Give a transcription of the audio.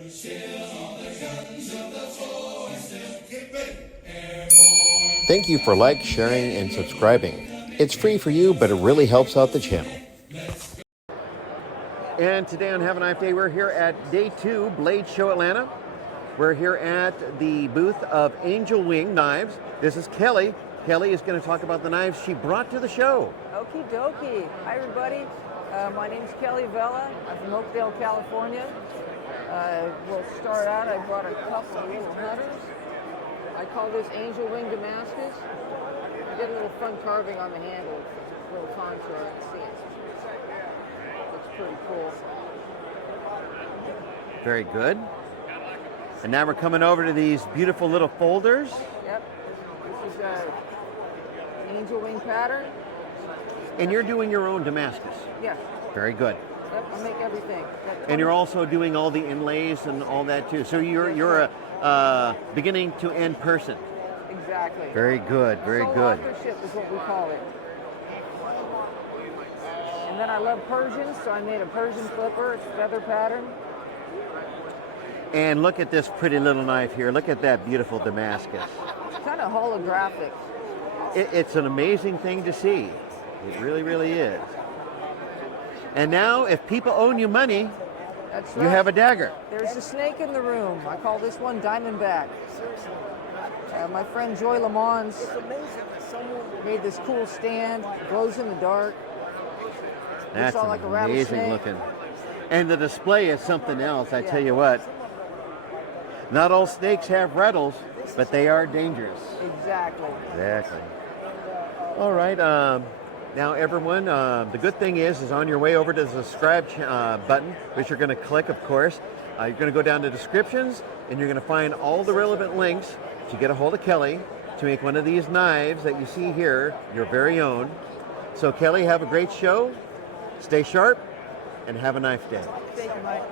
Thank you for sharing, and subscribing. It's free for you, but it really helps out the channel. And today on Have a Knife Day, we're here at Day 2, Blade Show Atlanta. We're here at the booth of Angel Wing Knives. This is Kelly. Kelly is going to talk about the knives she brought to the show. Okie dokie. Hi, everybody. My name's Kelly Vella. I'm from Oakdale, California. We'll start out. I brought a couple of little hunters. I call this Angel Wing Damascus. I did a little front carving on the handle, a little contour. You can see it. Looks pretty cool. Very good. And now we're coming over to these beautiful little folders. Yep. This is an Angel Wing pattern. And you're doing your own Damascus. Yeah. Very good. Yep, I make everything. And you're also doing all the inlays and all that too. So you're a beginning to end person. Exactly. Very good. Very Sole good. authorship is what we call it. And then I love Persians, so I made a Persian flipper. It's feather pattern. And look at this pretty little knife here. Look at that beautiful Damascus. It's kind of holographic. It's an amazing thing to see. It really, really is. And now, if people owe you money, That's you right. have a dagger. There's a snake in the room. I call this one Diamondback. My friend Joy Lamons made this cool stand. Glows in the dark. That's all like a amazing rattlesnake. looking. And the display is something else, I tell you what. Not all snakes have rattles, but they are dangerous. Exactly. Exactly. All right. Now, everyone, the good thing is on your way over to the subscribe button, which you're going to click, of course. You're going to go down to descriptions, and you're going to find all the relevant links to get a hold of Kelly to make one of these knives that you see here, your very own. So, Kelly, have a great show. Stay sharp, and have a knife day. Thank you, Mike.